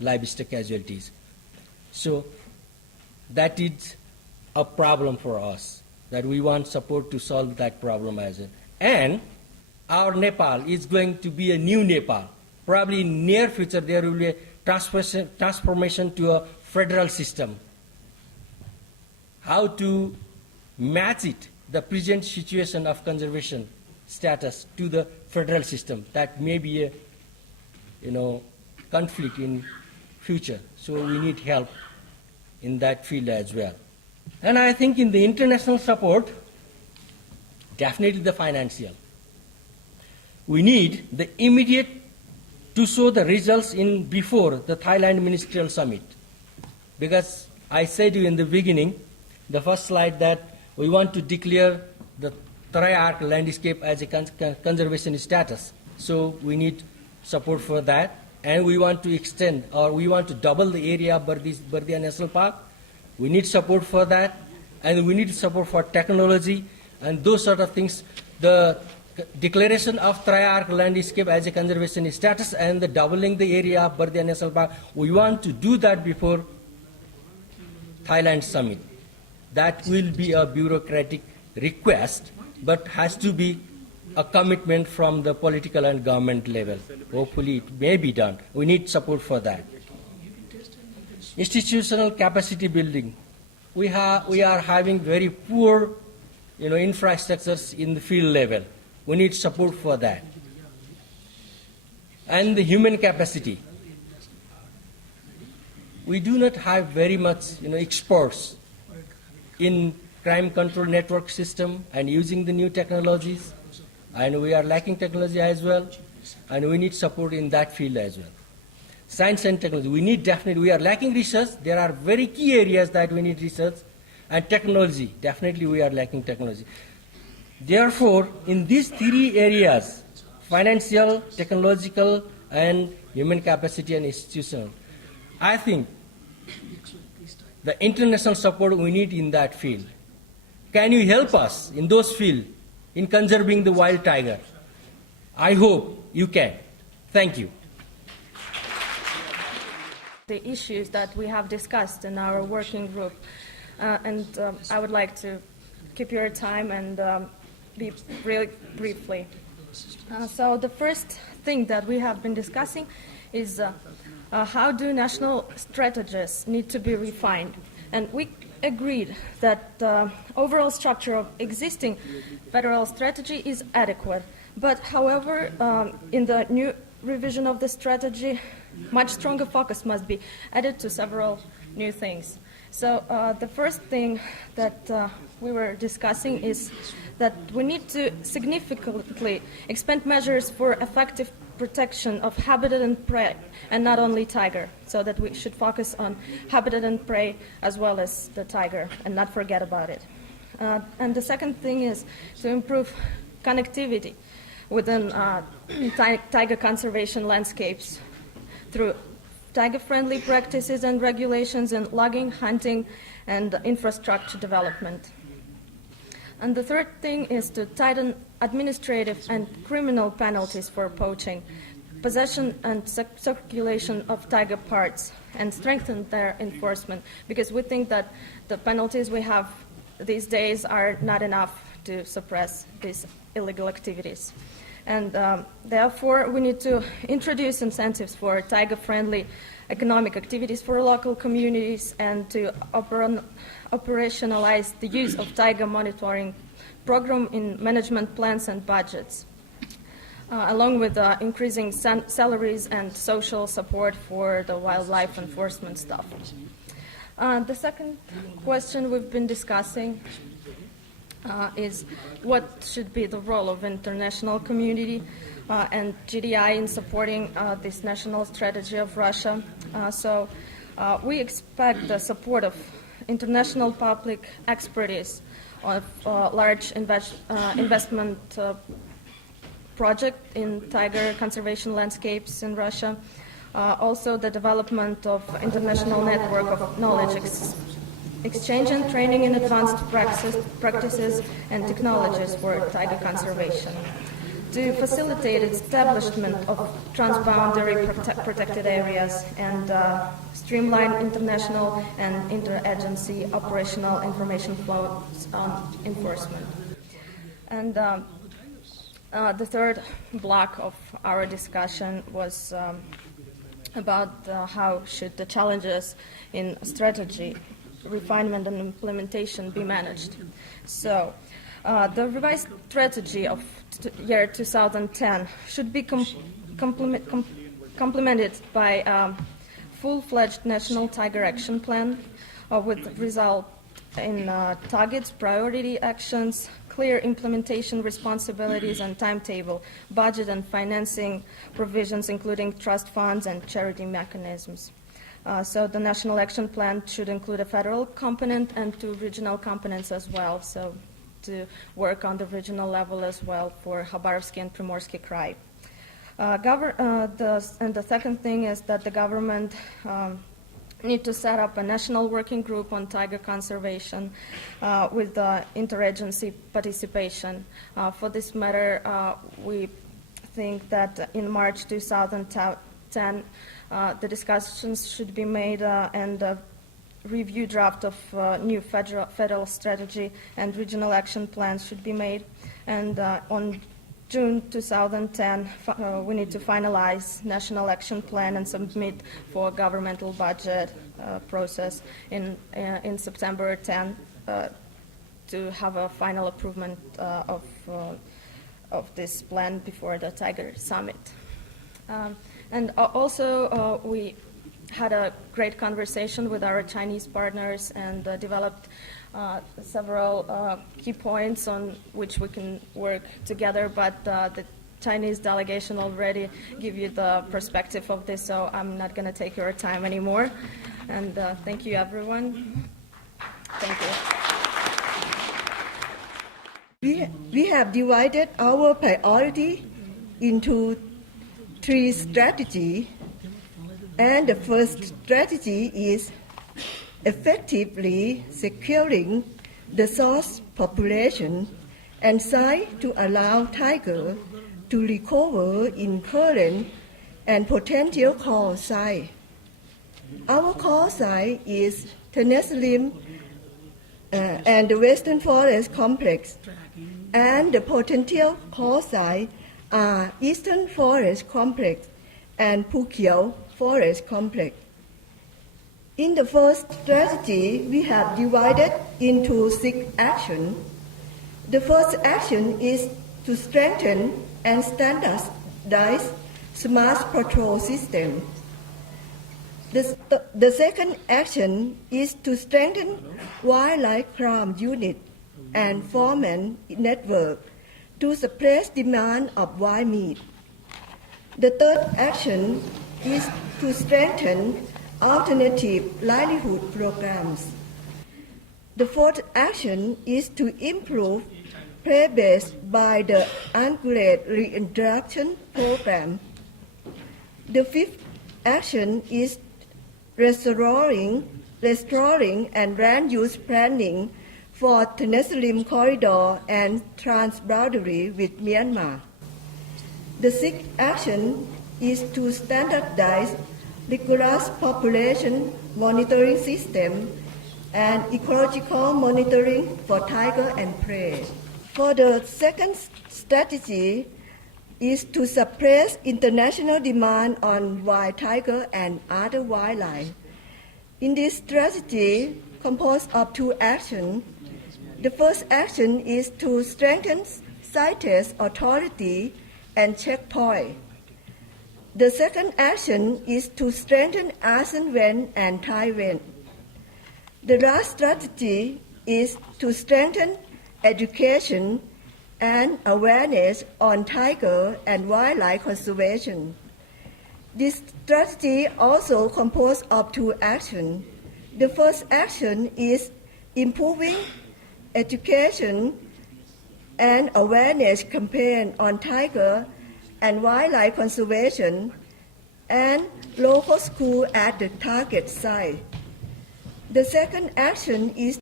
livestock casualties. So that is a problem for us, that we want support to solve that problem as well. And our Nepal is going to be a new Nepal. Probably in near future there will be a transformation to a federal system. How to match it, the present situation of conservation status, to the federal system, that may be a conflict in future. So we need help in that field as well. And I think in the international support, definitely the financial. We need the immediate to show the results in before the Thailand Ministerial Summit. Because I said to you in the beginning, the first slide, that we want to declare the Tri-Arc landscape as a conservation status. So we need support for that. And we want to extend, or we want to double the area of Bardia National Park. We need support for that. And we need support for technology and those sort of things. The declaration of Tri-Arc landscape as a conservation status and the doubling the area of Bardia National Park, we want to do that before Thailand summit. That will be a bureaucratic request, but has to be a commitment from the political and government level. Hopefully it may be done. We need support for that. Institutional capacity building. We are having very poor infrastructures in the field level. We need support for that. And the human capacity. We do not have very much experts in crime control network system and using the new technologies. And we are lacking technology as well. And we need support in that field as well. Science and technology. We are lacking research. There are very key areas that we need research. And technology. Definitely we are lacking technology. Therefore, in these three areas, financial, technological, and human capacity and institutional, I think the international support we need in that field. Can you help us in those fields in conserving the wild tiger? I hope you can. Thank you. The issues that we have discussed in our working group, and I would like to keep your time and be really briefly. So the first thing that we have been discussing is how do national strategies need to be refined. And we agreed that the overall structure of existing federal strategy is adequate. But however, in the new revision of the strategy, much stronger focus must be added to several new things. So the first thing that we were discussing is that we need to significantly expand measures for effective protection of habitat and prey, and not only tiger, so that we should focus on habitat and prey as well as the tiger and not forget about it. And the second thing is to improve connectivity within tiger conservation landscapes through tiger-friendly practices and regulations in logging, hunting, and infrastructure development. And the third thing is to tighten administrative and criminal penalties for poaching, possession and circulation of tiger parts, and strengthen their enforcement, because we think that the penalties we have these days are not enough to suppress these illegal activities. And therefore, we need to introduce incentives for tiger-friendly economic activities for local communities and to operationalize the use of tiger monitoring program in management plans and budgets, along with increasing salaries and social support for the wildlife enforcement staff. The second question we've been discussing is what should be the role of international community and GDI in supporting this national strategy of Russia. So we expect the support of international public expertise of large investment project in tiger conservation landscapes in Russia. Also the development of international network of knowledge exchange and training in advanced practices and technologies for tiger conservation. to facilitate establishment of transboundary protected areas and streamline international and interagency operational information flows on enforcement. And the third block of our discussion was about how should the challenges in strategy, refinement and implementation be managed. So the revised strategy of year 2010 should be complemented by a full-fledged National Tiger Action Plan with result in targets, priority actions, clear implementation responsibilities and timetable, budget and financing provisions, including trust funds and charity mechanisms. So the National Action Plan should include a federal component and two regional components as well, so to work on the regional level as well for Khabarovsky and Primorsky Krai. And the second thing is that the government need to set up a national working group on tiger conservation with interagency participation. For this matter, we think that in March 2010, the discussions should be made and a review draft of new federal strategy and regional action plans should be made. And on June 2010, we need to finalize National Action Plan and submit for governmental budget process in September 10 to have a final approval of this plan before the Tiger Summit. And also, we had a great conversation with our Chinese partners and developed several key points on which we can work together, but the Chinese delegation already give you the perspective of this, so I'm not going to take your time anymore. And thank you, everyone. Thank you. We have divided our priority into 3 strategies, and the first strategy is effectively securing the source population and site to allow tiger to recover in current and potential call site. Our call site is Tenasserim and the Western Forest Complex, and the potential call site are Eastern Forest Complex and Pukiao Forest Complex. In the first strategy, we have divided into 6 actions. The first action is to strengthen and standardize smart patrol system. The second action is to strengthen wildlife crime unit and form a network to suppress demand of wild meat. The third action is to strengthen alternative livelihood programs. The fourth action is to improve prey-based by the ungulated reintroduction program. The fifth action is restoring and land use planning for Tenasserim corridor and transboundary with Myanmar. The sixth action is to standardize rigorous population monitoring system and ecological monitoring for tiger and prey. For the second strategy is to suppress international demand on wild tiger and other wildlife. In this strategy, composed of 2 actions, the first action is to strengthen CITES authority and checkpoint. The second action is to strengthen Asian wen and Thai wen. The last strategy is to strengthen education and awareness on tiger and wildlife conservation. This strategy also composed of 2 actions. The first action is improving education and awareness campaign on tiger and wildlife conservation and local school at the target site. The second action is